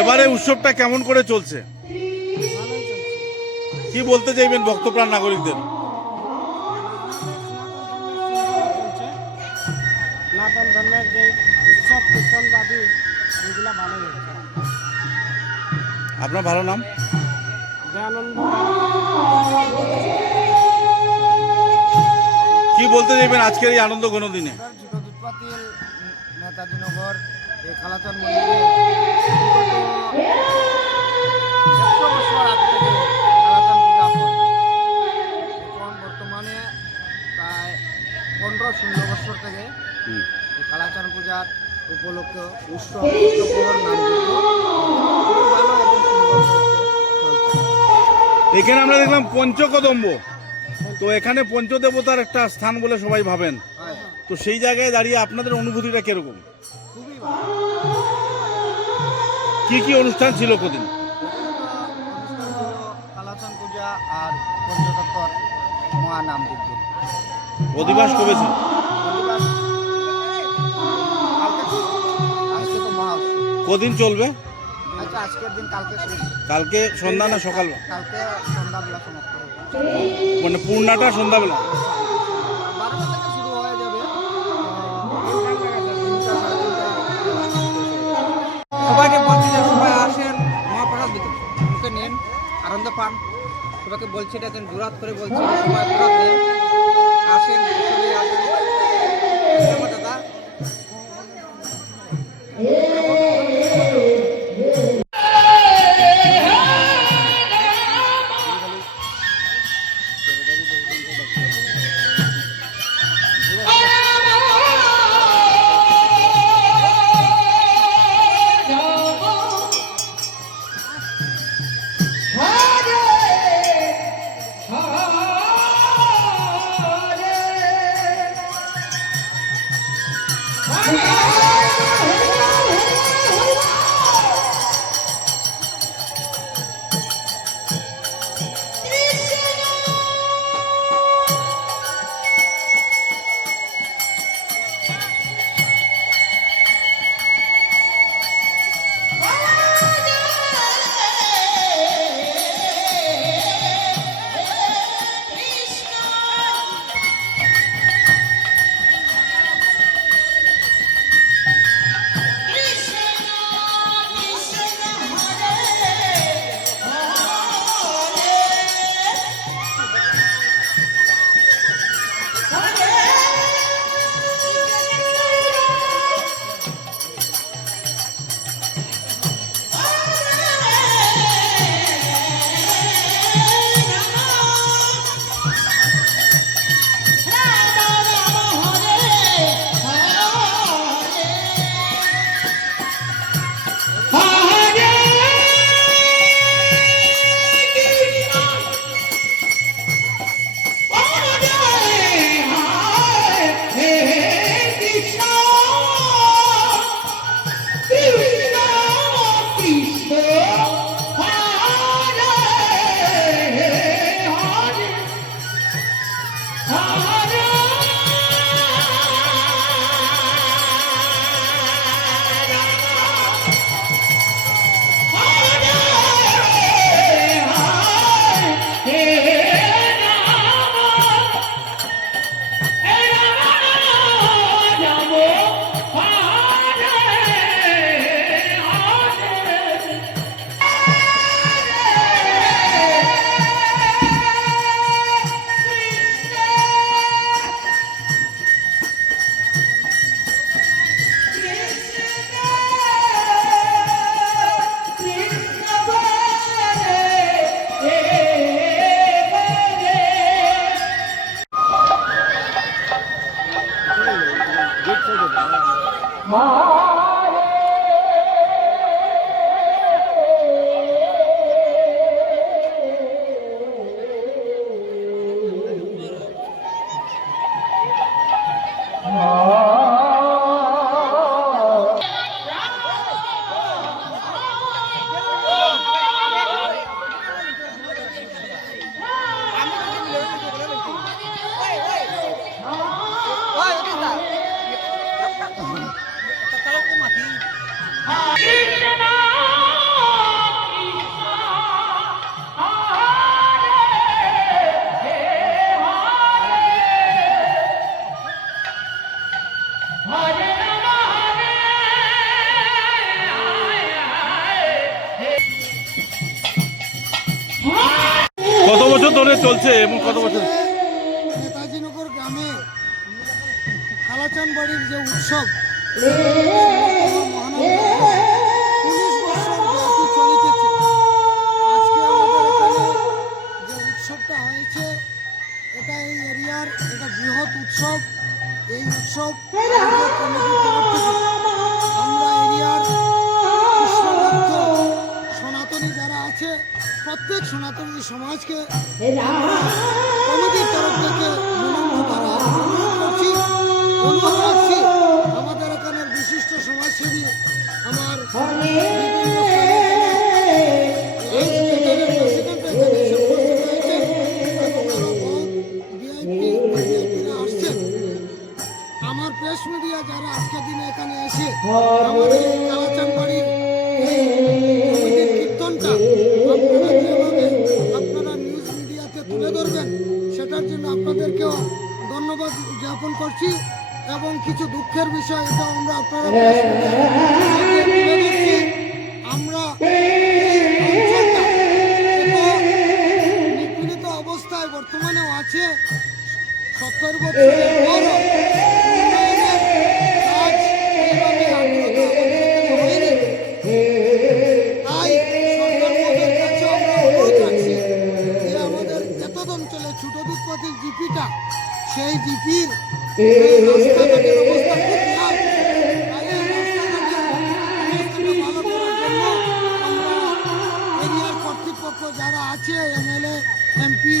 এবারে উৎসবটা কেমন করে চলছে? কি বলতে চাইবেন ভক্তপ্রাণ নাগরিকদের? সনাতন ধর্মের যে উৎসব কীর্তনবাদী এগুলা ভালোই হচ্ছে। আপনার ভালো নাম? দয়ানন্দ। কি বলতে চাইবেন আজকের এই আনন্দ ঘন দিনে? ঝুটদুৎপাতিল নেতাজি নগর এই কালাচাঁদ মন্দিরে 100 বছর আগ থেকে কালাচাঁদ পূজা হয়। এখন বর্তমানে প্রায় 15-16 বছর থেকে এই কালাচাঁদ পূজার উপলক্ষে উৎসব নাম ভালো এবং সুন্দর চলছে। এখানে আমরা দেখলাম পঞ্চকদম্ব, তো এখানে পঞ্চদেবতার একটা স্থান বলে সবাই ভাবেন, তো সেই জায়গায় দাঁড়িয়ে আপনাদের অনুভূতিটা কিরকম? খুবই ভালো। কি কি অনুষ্ঠান ছিল কদিন? কালাচাঁদ পূজা আর পঞ্চতত্ত্বর মহানাম কীর্তন। অধিবাস কবে ছিল? অধিবাস আজকে তো মহা কদিন চলবে? আচ্ছা, আজকের দিন কালকে শুরু। কালকে সন্ধ্যা না সকাল? কালকে সন্ধ্যাবেলা সমাপ্ত হবে। মানে পূর্ণাটা সন্ধ্যাবেলা? 12টা থেকে শুরু হয়ে যাবে। সবাইকে বলছি যে সবাই আসেন, মহাপ্রসাদ দিতে নেন, আনন্দ পান। সবাইকে বলছি এটা জোরাত করে বলছি সবাই প্রসাদ নেন, আসেন, আসেন দাদা। চলছে এবং কত বছর? নেতাজিনগর গ্রামে কালাচান বাড়ির যে উৎসব পুলিশ বছর ব্যাপী চলিতেছে। আজকে আমাদের এখানে যে উৎসবটা হয়েছে এটা এই এরিয়ার এটা বৃহৎ উৎসব। এই উৎসব আমাদের কমিটির তরফ থেকে আমরা এরিয়ার কৃষ্ণভক্ত সনাতনী যারা আছে প্রত্যেক সনাতনী সমাজকে আমরা কমিটির তরফ থেকে বিনম্রতারা অনুরোধ করছি, অনুরোধ রাখছি। আমাদের এখানের বিশিষ্ট সমাজসেবী আমার বিভিন্ন আমার প্রেস মিডিয়া যারা আজকের দিনে এখানে এসে আমাদের এই কালাচান বাড়ির এই কমিটির কীর্তনটা আপনারা যেভাবে আপনারা নিউজ মিডিয়াতে তুলে ধরবেন সেটার জন্য আপনাদেরকেও ধন্যবাদ জ্ঞাপন করছি। এবং কিছু দুঃখের বিষয় এটা আমরা আপনারা press media তে তুলে ধরছি। আমরা এই অঞ্চলটা এত নিপীড়িত অবস্থায় বর্তমানেও আছে। 70 বছরের পরও উন্নয়নের কাজ এইভাবে আগ্রহ আমাদের এখানে হয়নি। তাই সরকার মহলের কাছে আমরা অনুরোধ রাখছি যে আমাদের এতদ অঞ্চলে ছোট দুধপাতির জিপিটা সেই জিপির রাস্তাঘাটের অবস্থা খুব খারাপ। তাই এই রাস্তাঘাটের অবস্থাটা ভালো করার জন্য আমরা এরিয়ার কর্তৃপক্ষ যারা আছে এমএলএ এমপি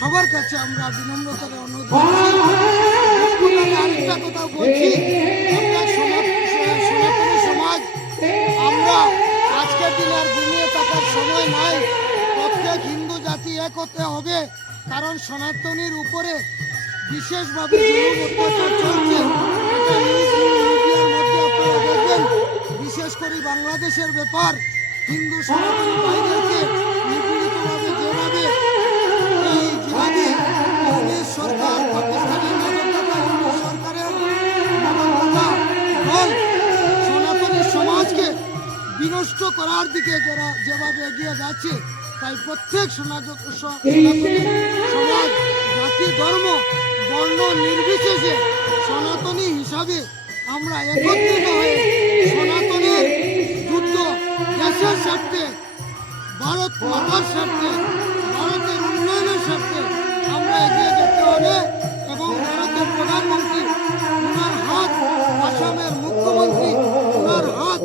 সবার কাছে আমরা বিনম্রতার অনুরোধ করছি। আরেকটা কথা বলছি, আমরা সনাতনী সমাজ আমরা আজকের দিনে আর ঘুমিয়ে থাকার সময় নাই। প্রত্যেক হিন্দু জাতি এক হতে হবে, কারণ সনাতনীর উপরে বিশেষভাবে জুলুম অত্যাচার চলছে। এটা নিউজ মিডিয়ার মধ্যে আপনারা দেখবেন, বিশেষ করে বাংলাদেশের ব্যাপার হিন্দু সনাতনী ভাইদেরকে নিপীড়িতভাবে যেভাবে এই জিহাদি ইউনিশ সরকার পাকিস্তানের মদতদাতা ইউনিশ সরকারের মদতদাতা দল সনাতনী সমাজকে বিনষ্ট করার দিকে যারা যেভাবে এগিয়ে যাচ্ছে, তাই প্রত্যেক সনাতনী সমাজ জাতি ধর্ম বর্ণ নির্বিশেষে সনাতনী হিসাবে আমরা একত্রিত হয়ে সনাতনের যুদ্ধ দেশের স্বার্থে, ভারত মাতার স্বার্থে, ভারতের উন্নয়নের স্বার্থে আমরা এগিয়ে যেতে হবে। এবং ভারতের প্রধানমন্ত্রী ওনার হাত, আসামের মুখ্যমন্ত্রী ওনার হাত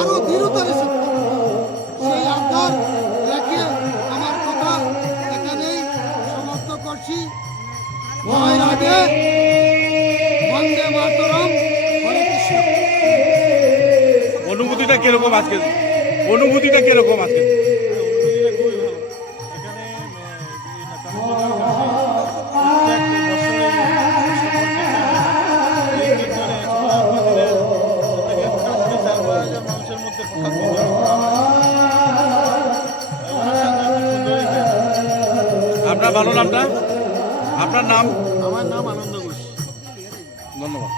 আরো দৃঢ়তার সাথে সেই আবদার রেখে আমার কথা এখানেই সমাপ্ত করছি। জয় রাধে, বন্দে মাতরম, হরে কৃষ্ণ। অনুভূতিটা কিরকম আজকে? অনুভূতিটা কিরকম আজকে? অনুভূতিটা খুবই ভালো। এখানে প্রত্যেক বছরে এই কীর্তনে ছোট মন্দিরের প্রত্যেকে মোটামুটি 4-5 হাজার মানুষের মধ্যে প্রসাদ বিতরণ করা হয়। অনুষ্ঠানটা খুব সুন্দরই হয়েছে। আপনার ভালো নামটা? আপনার নাম? আমার নাম আনন্দ ঘোষ। ধন্যবাদ।